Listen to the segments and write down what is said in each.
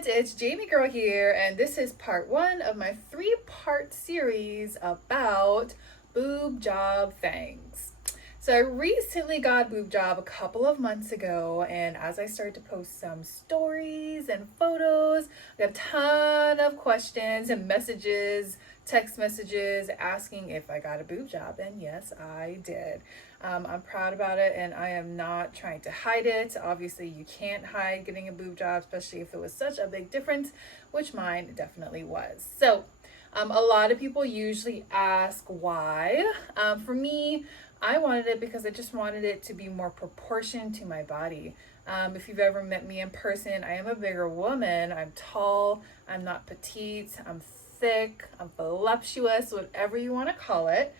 internet, it's Jamie Girl here, and this is part one of my three-part series about boob job thangs. So I recently got a boob job a couple of months ago, and as I started to post some stories and photos, I got a ton of questions and messages, text messages asking if I got a boob job, and yes, I did. I'm proud about it, and I am not trying to hide it. Obviously, you can't hide getting a boob job, especially if it was such a big difference, which mine definitely was. So, a lot of people usually ask why. For me, I wanted it because I just wanted it to be more proportioned to my body. If you've ever met me in person, I am a bigger woman. I'm tall, I'm not petite, I'm thick, I'm voluptuous, whatever you want to call it.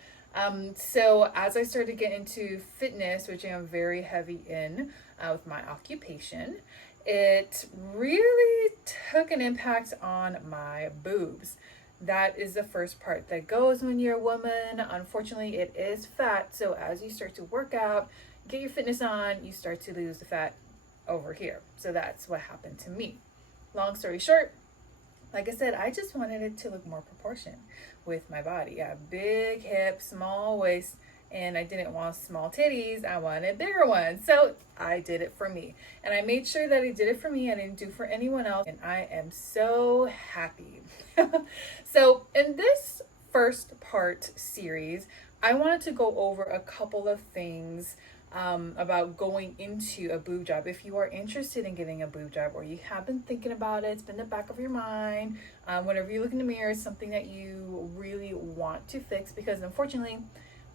So as I started to get into fitness, which I am very heavy in with my occupation, it really took an impact on my boobs. That is the first part that goes when you're a woman. Unfortunately, it is fat. So as you start to work out, get your fitness on, you start to lose the fat over here. So that's what happened to me. Long story short, like I said, I just wanted it to look more proportioned with my body. I have big hips, small waist, and I didn't want small titties. I wanted bigger ones. So I did it for me. And I made sure that I did it for me. I didn't do it for anyone else. And I am so happy. So in this first part series, I wanted to go over a couple of things about going into a boob job. If you are interested in getting a boob job, or you have been thinking about it, it's been in the back of your mind, whenever you look in the mirror, it's something that you really want to fix, because unfortunately,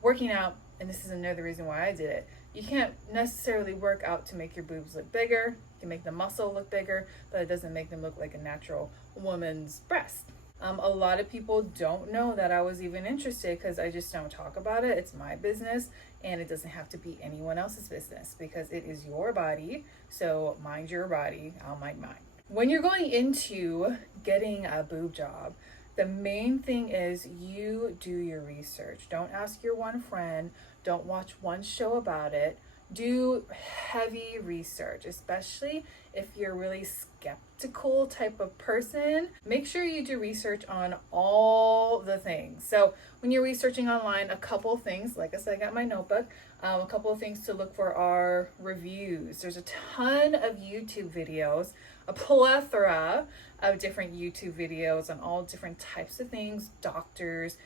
working out, and this is another reason why I did it, you can't necessarily work out to make your boobs look bigger. You can make the muscle look bigger, but it doesn't make them look like a natural woman's breast. A lot of people don't know that I was even interested because I just don't talk about it. It's my business, and it doesn't have to be anyone else's business because it is your body. So mind your body, I'll mind mine. When you're going into getting a boob job, the main thing is you do your research. Don't ask your one friend. Don't watch one show about it. Do heavy research, especially if you're a really skeptical type of person. Make sure you do research on all the things. So when you're researching online, a couple things, like I said, I got my notebook, a couple of things to look for are reviews. There's a ton of YouTube videos, a plethora of different YouTube videos on all different types of things, doctors,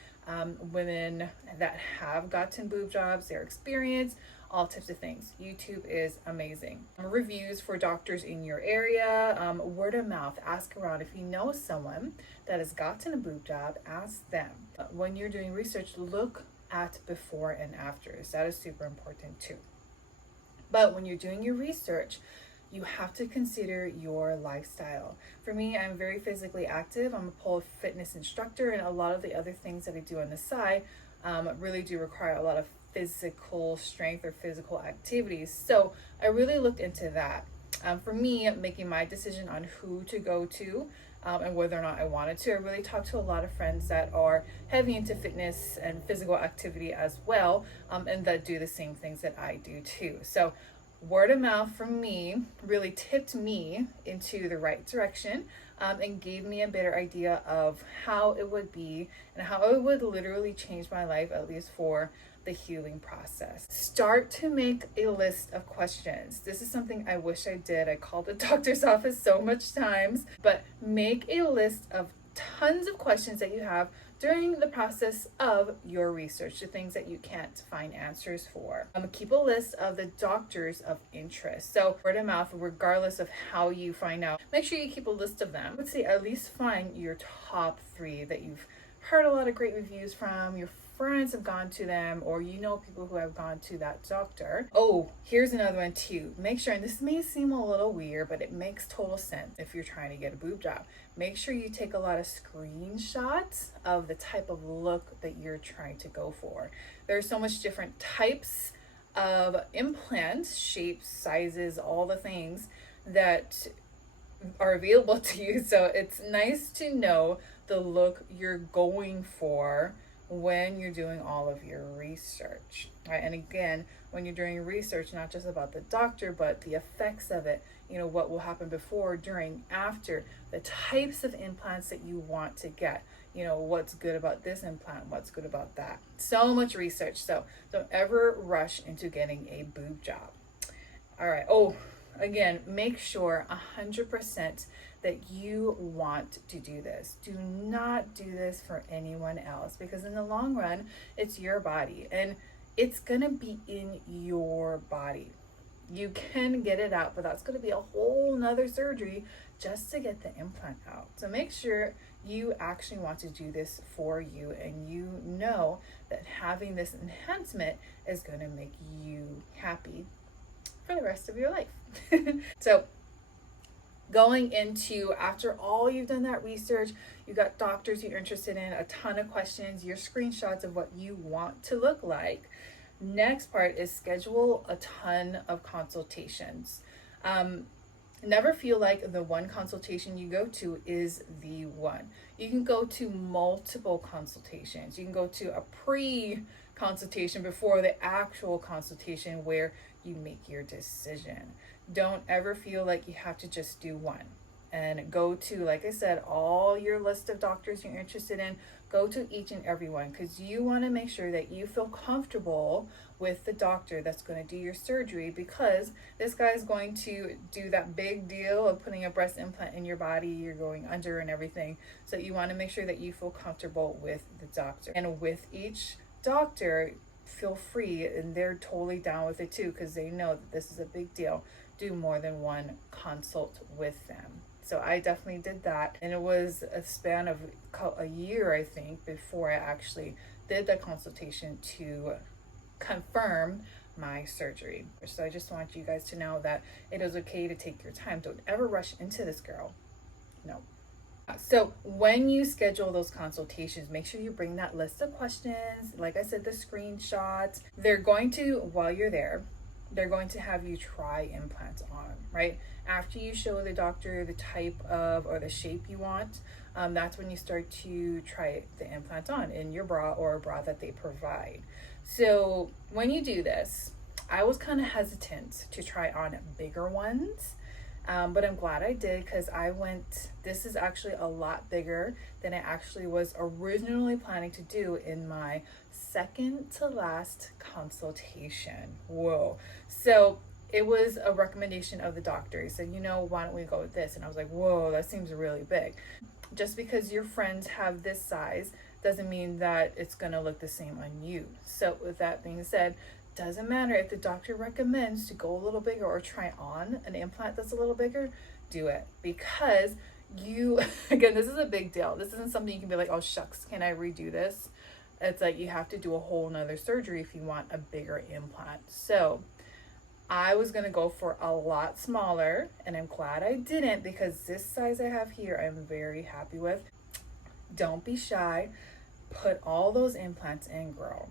women that have gotten boob jobs, their experience, all types of things. YouTube is amazing. Reviews for doctors in your area, word of mouth, ask around. If you know someone that has gotten a boob job, ask them. When you're doing research, look at before and afters. That is super important too. But when you're doing your research, you have to consider your lifestyle. For me, I'm very physically active. I'm a pole fitness instructor, and a lot of the other things that I do on the side really do require a lot of physical strength or physical activities. So I really looked into that. For me, making my decision on who to go to and whether or not I wanted to, I really talked to a lot of friends that are heavy into fitness and physical activity as well, and that do the same things that I do too. So word of mouth from me really tipped me into the right direction, and gave me a better idea of how it would be and how it would literally change my life, at least for the healing process. Start to make a list of questions. This is something I wish I did. I called the doctor's office so much times, but make a list of tons of questions that you have during the process of your research, the things that you can't find answers for. Keep a list of the doctors of interest. So word of mouth, regardless of how you find out, make sure you keep a list of them. I would say at least find your top 3 that you've heard a lot of great reviews from, your friends have gone to them, or you know people who have gone to that doctor. Oh, here's another one too. Make sure, and this may seem a little weird, but it makes total sense if you're trying to get a boob job. Make sure you take a lot of screenshots of the type of look that you're trying to go for. There's so much different types of implants, shapes, sizes, all the things that are available to you. So it's nice to know the look you're going for when you're doing all of your research, right? And again, when you're doing research, not just about the doctor, but the effects of it, what will happen before, during, after, the types of implants that you want to get, what's good about this implant, what's good about that. So much research. So don't ever rush into getting a boob job. All right. Oh, again, make sure 100% that you want to do this. Do not do this for anyone else, because in the long run, it's your body and it's going to be in your body. You can get it out, but that's going to be a whole nother surgery just to get the implant out. So make sure you actually want to do this for you, and you know that having this enhancement is going to make you happy for the rest of your life. So going into, after all you've done that research, you got doctors you're interested in, a ton of questions, your screenshots of what you want to look like. Next part is schedule a ton of consultations. Never feel like the one consultation you go to is the one. You can go to multiple consultations. You can go to a pre-consultation before the actual consultation where you make your decision. Don't ever feel like you have to just do one. And go to, like I said, all your list of doctors you're interested in. Go to each and every one, because you want to make sure that you feel comfortable with the doctor that's going to do your surgery, because this guy is going to do that big deal of putting a breast implant in your body. You're going under and everything. So you want to make sure that you feel comfortable with the doctor. And with each doctor, feel free, and they're totally down with it too, because they know that this is a big deal. Do more than one consult with them. So I definitely did that, and it was a span of a year, I think, before I actually did the consultation to confirm my surgery. So I just want you guys to know that it is okay to take your time. Don't ever rush into this, girl. No. So when you schedule those consultations, make sure you bring that list of questions. Like I said, the screenshots. They're going to, while you're there, they're going to have you try implants on, right? After you show the doctor the type of or the shape you want, that's when you start to try the implants on in your bra or a bra that they provide. So when you do this, I was kind of hesitant to try on bigger ones, but I'm glad I did, because this is actually a lot bigger than I actually was originally planning to do in my second to last consultation. Whoa. So it was a recommendation of the doctor. He said, why don't we go with this? And I was like, whoa, that seems really big. Just because your friends have this size doesn't mean that it's going to look the same on you. So with that being said, doesn't matter if the doctor recommends to go a little bigger or try on an implant that's a little bigger, do it, because again, this is a big deal. This isn't something you can be like, oh shucks, can I redo this? It's like you have to do a whole nother surgery if you want a bigger implant. So I was going to go for a lot smaller, and I'm glad I didn't, because this size I have here, I'm very happy with. Don't be shy. Put all those implants in, girl.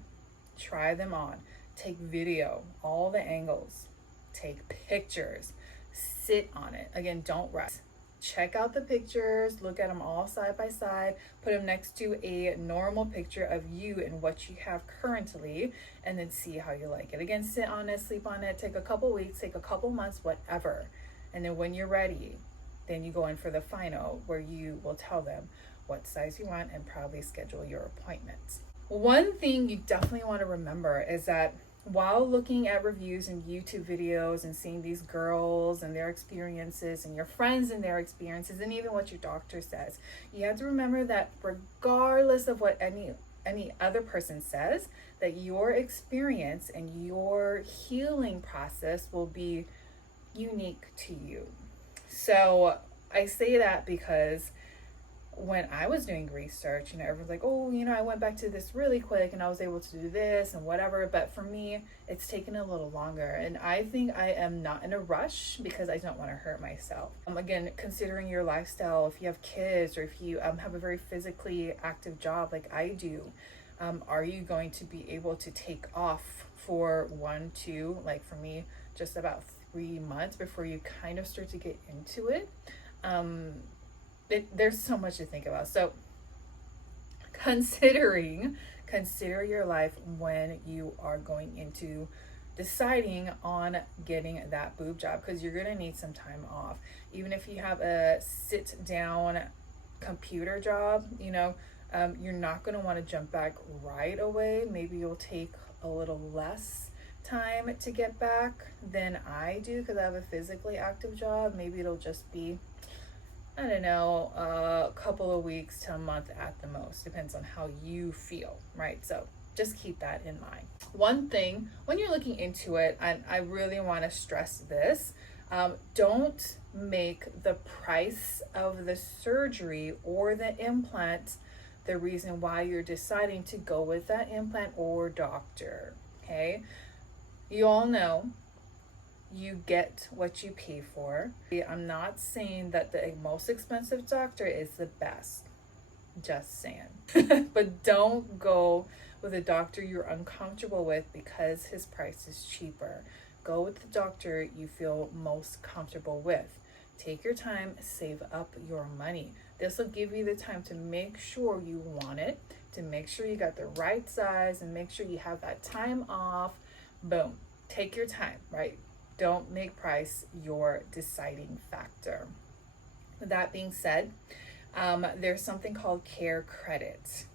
Try them on. Take video, all the angles. Take pictures. Sit on it. Again, don't rush. Check out the pictures, look at them all side by side, put them next to a normal picture of you and what you have currently, and then see how you like it. Again, sit on it, sleep on it, take a couple weeks, take a couple months, whatever. And then when you're ready, then you go in for the final, where you will tell them what size you want and probably schedule your appointments. One thing you definitely want to remember is that while looking at reviews and YouTube videos and seeing these girls and their experiences and your friends and their experiences and even what your doctor says, you have to remember that regardless of what any other person says, that your experience and your healing process will be unique to you. So I say that because when I was doing research, everyone's like, oh, I went back to this really quick and I was able to do this and whatever. But for me, it's taken a little longer. And I think I am not in a rush because I don't want to hurt myself. Again, considering your lifestyle, if you have kids or if you have a very physically active job like I do, are you going to be able to take off for 1, 2, like for me, just about 3 months before you kind of start to get into it? There's so much to think about. So considering consider your life when you are going into deciding on getting that boob job, because you're going to need some time off. Even if you have a sit down computer job, you're not going to want to jump back right away. Maybe you'll take a little less time to get back than I do because I have a physically active job. Maybe it'll just be, I don't know, a couple of weeks to a month at the most. Depends on how you feel, right? So just keep that in mind. One thing, when you're looking into it, and I really want to stress this, don't make the price of the surgery or the implant the reason why you're deciding to go with that implant or doctor, okay? You all know you get what you pay for. I'm not saying that the most expensive doctor is the best, just saying. But don't go with a doctor you're uncomfortable with because his price is cheaper. Go with the doctor you feel most comfortable with. Take your time, save up your money. This will give you the time to make sure you want it, to make sure you got the right size, and make sure you have that time off. Boom. Take your time, right? Don't make price your deciding factor. With that being said, there's something called care credit.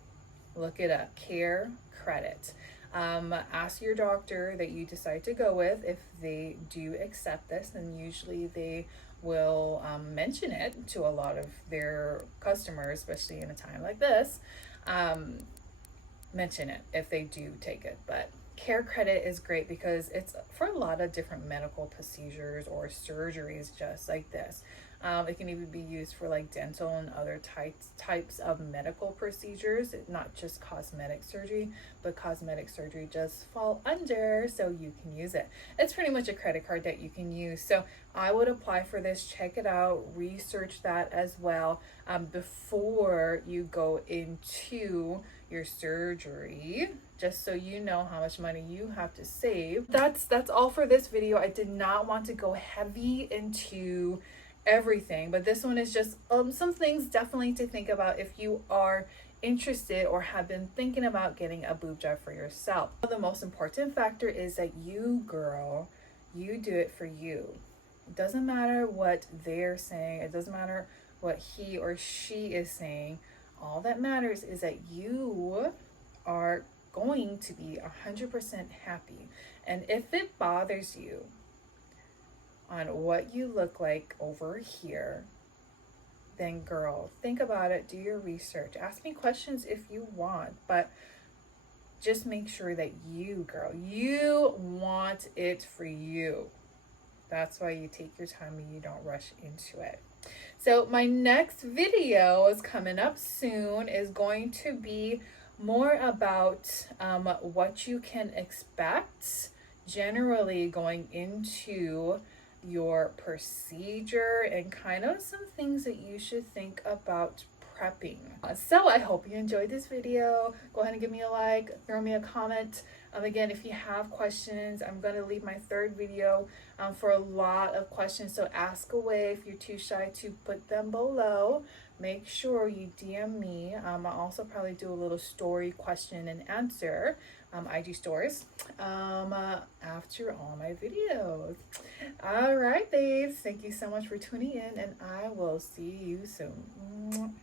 Look it up, care credit. Ask your doctor that you decide to go with if they do accept this, and usually they will mention it to a lot of their customers, especially in a time like this. Mention it if they do take it. But care credit is great because it's for a lot of different medical procedures or surgeries just like this. It can even be used for like dental and other types of medical procedures, not just cosmetic surgery, but cosmetic surgery just fall under, so you can use it. It's pretty much a credit card that you can use. So I would apply for this, check it out, research that as well before you go into your surgery, just so you know how much money you have to save. That's all for this video. I did not want to go heavy into everything, but this one is just some things definitely to think about if you are interested or have been thinking about getting a boob job for yourself. The most important factor is that you, girl, you do it for you. It doesn't matter what they're saying. It doesn't matter what he or she is saying. All that matters is that you are going to be 100% happy. And if it bothers you on what you look like over here, then girl, think about it, do your research, ask me questions if you want, but just make sure that you, girl, you want it for you. That's why you take your time and you don't rush into it. So my next video is coming up soon, is going to be more about what you can expect generally going into your procedure and kind of some things that you should think about prepping. So I hope you enjoyed this video. Go ahead and give me a like, throw me a comment. Again, if you have questions, I'm going to leave my third video for a lot of questions, so ask away if you're too shy to put them below. Make sure you DM me. I'll also probably do a little story question and answer, IG stories, after all my videos. All right, babes, thank you so much for tuning in, and I will see you soon.